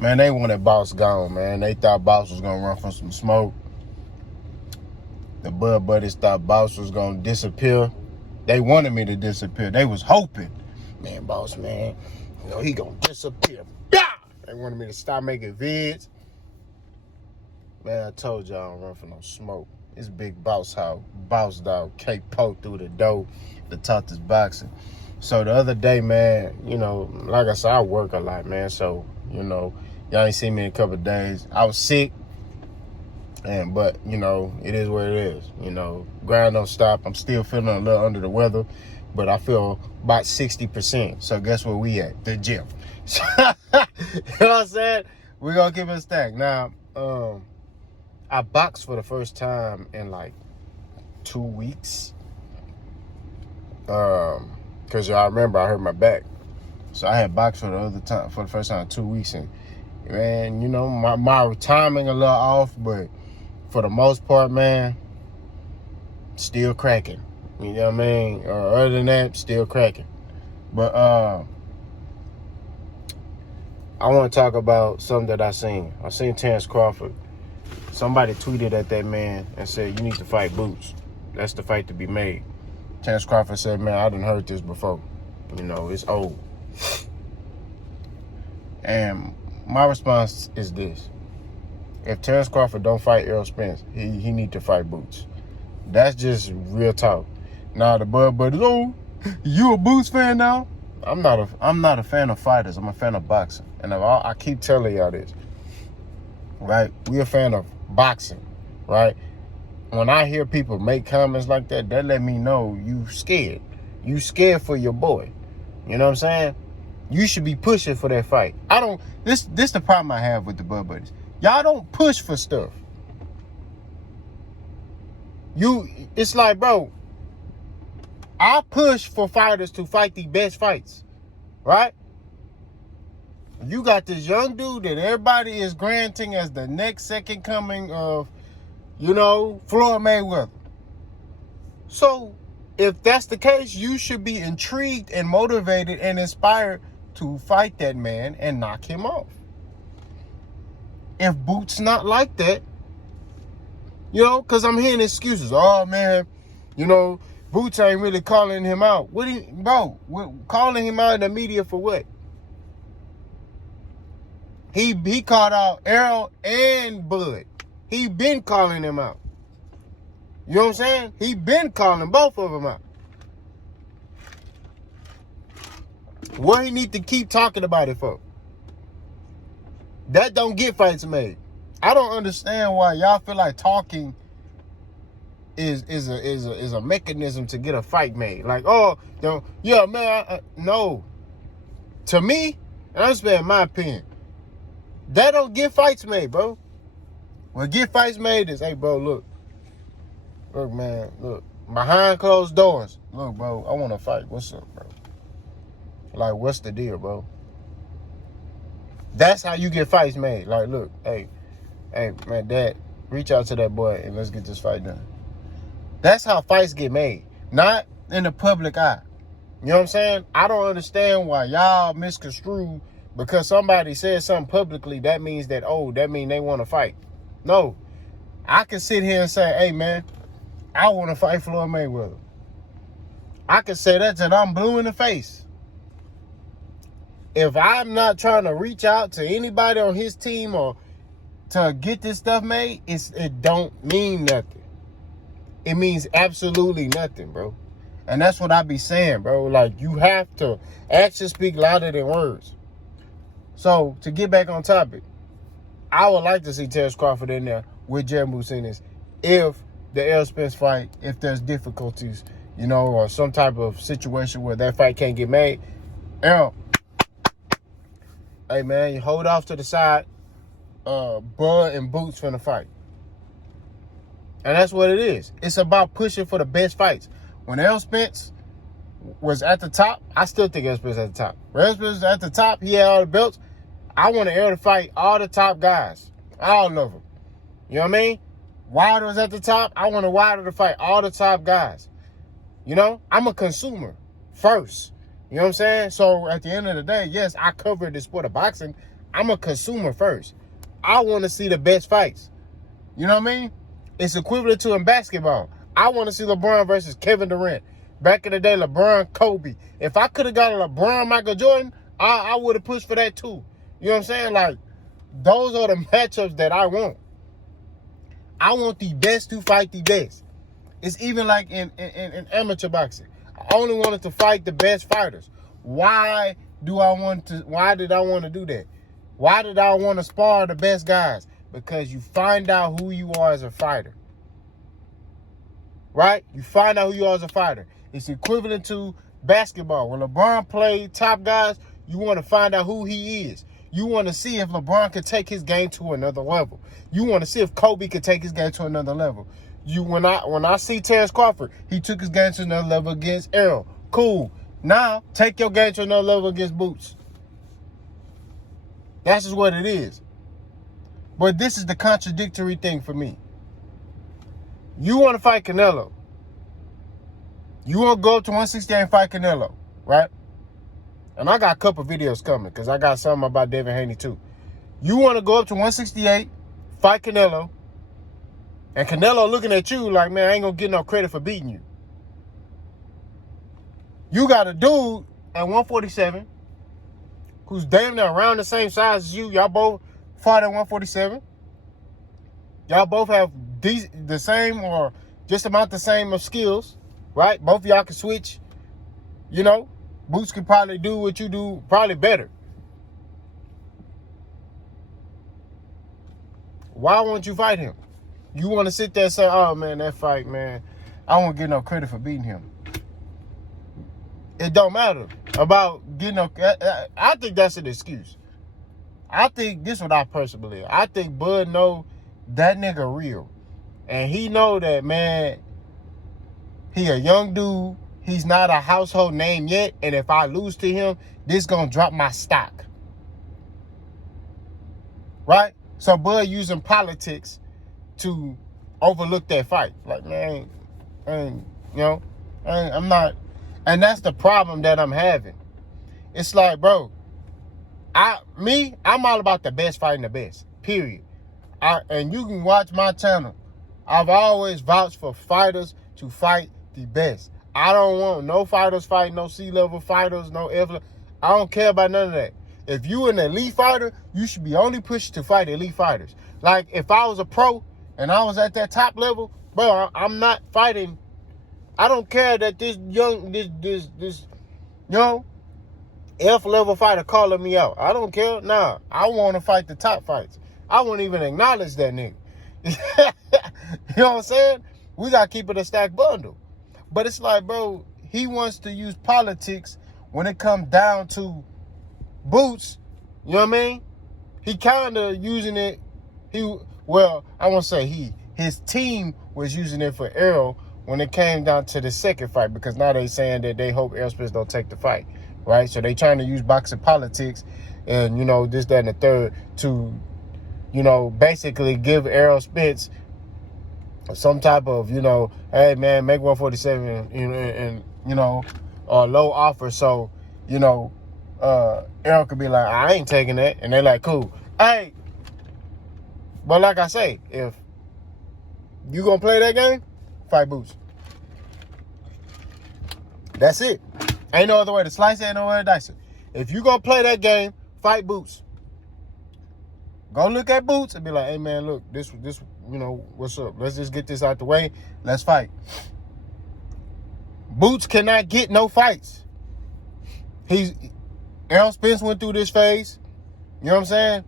Man, they wanted Boss gone, man. They thought Boss was going to run from some smoke. The Bud Buddies thought Boss was going to disappear. They wanted me to disappear. They was hoping. Man, Boss, man, he going to disappear. Yeah! They wanted me to stop making vids. Man, I told y'all I don't run from no smoke. It's Big Boss House. Boss Dog, K-Po through the door to talk this boxing. So the other day, man, like I said, I work a lot, man. So, y'all ain't seen me in a couple of days. I was sick. But it is what it is. Grind don't stop. I'm still feeling a little under the weather, but I feel about 60%. So guess where we at? The gym. You know what I'm saying? We're gonna keep it stacked. Now, I boxed for the first time in like 2 weeks. Cause y'all remember I hurt my back. So I had boxed for the first time in 2 weeks, and man, my timing a little off, but for the most part, man, still cracking. You know what I mean? Other than that, still cracking. But I want to talk about something that I seen. I seen Terrence Crawford. Somebody tweeted at that man and said, "You need to fight Boots. That's the fight to be made." Terrence Crawford said, "Man, I done heard this before. It's old." And my response is this. If Terrence Crawford don't fight Errol Spence, he need to fight Boots. That's just real talk. Now the Bud Buddies, you a Boots fan now? I'm not a fan of fighters. I'm a fan of boxing. And I keep telling y'all this, right? We a fan of boxing, right? When I hear people make comments like that let me know you scared. You scared for your boy. You know what I'm saying? You should be pushing for that fight. This the problem I have with the Bud Buddies. Y'all don't push for stuff. It's like, bro, I push for fighters to fight the best fights, right? You got this young dude that everybody is granting as the next second coming of, Floyd Mayweather. So, if that's the case, you should be intrigued and motivated and inspired to fight that man and knock him off. If Boots not like that, because I'm hearing excuses. Oh, man, Boots ain't really calling him out. Calling him out in the media for what? He called out Errol and Bud. He been calling him out. You know what I'm saying? He been calling both of them out. What he need to keep talking about it for? That don't get fights made. I don't understand why y'all feel like talking is a mechanism to get a fight made. Like, no. To me, and I'm saying my opinion, that don't get fights made, bro. What get fights made is, hey, bro, look, man, behind closed doors. Look, bro, I want to fight. What's up, bro? Like, what's the deal, bro? That's how you get fights made. Like, look, hey, man, Dad, reach out to that boy and let's get this fight done. That's how fights get made, not in the public eye. You know what I'm saying? I don't understand why y'all misconstrue because somebody said something publicly. That means that they want to fight. No, I can sit here and say, hey, man, I want to fight Floyd Mayweather. I can say that till I'm blue in the face. If I'm not trying to reach out to anybody on his team or to get this stuff made, it don't mean nothing. It means absolutely nothing, bro. And that's what I be saying, bro. Like, you have to actions speak louder than words. So, to get back on topic, I would like to see Terrence Crawford in there with Jerry Mucinis if the Errol Spence fight, if there's difficulties, or some type of situation where that fight can't get made. Errol, hey, man, you hold off to the side. Bud and Boots from the fight. And that's what it is. It's about pushing for the best fights. When Errol Spence was at the top, I still think Errol Spence at the top. When Errol Spence was at the top, he had all the belts. I want Errol to fight all the top guys. All of them. You know what I mean? Wilder was at the top. I want Wilder to fight all the top guys. I'm a consumer first. You know what I'm saying? So at the end of the day, yes, I cover the sport of boxing. I'm a consumer first. I want to see the best fights. You know what I mean? It's equivalent to in basketball. I want to see LeBron versus Kevin Durant. Back in the day, LeBron, Kobe. If I could have got a LeBron, Michael Jordan, I would have pushed for that too. You know what I'm saying? Like, those are the matchups that I want. I want the best to fight the best. It's even like in amateur boxing. I only wanted to fight the best fighters. Why did I want to do that? Why did I want to spar the best guys? Because you find out who you are as a fighter. Right? You find out who you are as a fighter. It's equivalent to basketball. When LeBron played top guys, you want to find out who he is. You want to see if LeBron can take his game to another level. You want to see if Kobe can take his game to another level. When I see Terrence Crawford, he took his game to another level against Errol. Cool. Now, take your game to another level against Boots. That's just what it is. But this is the contradictory thing for me. You want to fight Canelo. You want to go up to 168 and fight Canelo, right? And I got a couple videos coming because I got something about Devin Haney too. You want to go up to 168, fight Canelo, and Canelo looking at you like, man, I ain't going to get no credit for beating you. You got a dude at 147 who's damn near around the same size as you. Y'all both fought at 147. Y'all both have the same or just about the same of skills, right? Both of y'all can switch. You know, Boots can probably do what you do, probably better. Why won't you fight him? You want to sit there and say, oh, man, that fight, man, I won't get no credit for beating him. It don't matter about getting no... I think that's an excuse. I think this is what I personally believe. I think Bud know that nigga real. And he know that, man, he a young dude. He's not a household name yet. And if I lose to him, this gonna drop my stock. Right? So Bud using politics to overlook that fight. Like, man, I'm not... And that's the problem that I'm having. It's like, bro, I'm all about the best fighting the best, period. And you can watch my channel. I've always vouched for fighters to fight the best. I don't want no fighters fighting no C-level fighters, no F-level. I don't care about none of that. If you an elite fighter, you should be only pushed to fight elite fighters. Like, if I was a pro and I was at that top level, bro, I'm not fighting. I don't care that this F-level fighter calling me out. I don't care. Nah, I want to fight the top fights. I won't even acknowledge that nigga. You know what I'm saying? We got to keep it a stack bundle. But it's like, bro, he wants to use politics when it comes down to Boots. You know what I mean? He kind of using it. I won't say his team was using it for Errol when it came down to the second fight, because now they saying that they hope Errol Spence don't take the fight, right? So they trying to use boxing politics and, this, that, and the third to, basically give Errol Spence some type of, hey, man, make 147 and a low offer. So, Errol could be like, I ain't taking that. And they're like, cool. Hey, but like I say, if you gonna play that game, fight Boots. That's it. Ain't no other way to slice it, ain't no way to dice it. If you gonna play that game, fight Boots. Go look at Boots and be like, hey, man, look, this, what's up? Let's just get this out the way. Let's fight. Boots cannot get no fights. Errol Spence went through this phase, you know what I'm saying,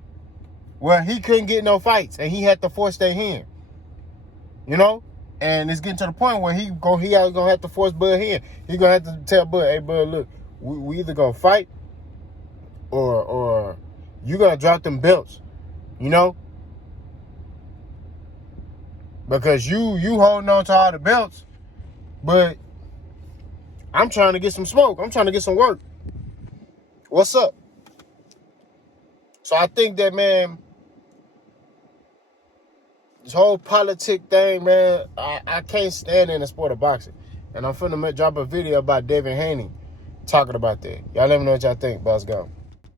where he couldn't get no fights and he had to force their hand, and it's getting to the point where he gonna have to force Bud hand. He gonna have to tell Bud, hey, Bud, look, we either gonna fight or you gonna drop them belts, because you holding on to all the belts, but I'm trying to get some smoke. I'm trying to get some work. What's up? So I think that, man, this whole politic thing, man, I can't stand in the sport of boxing. And I'm finna drop a video about Devin Haney talking about that. Y'all let me know what y'all think. Boss, go.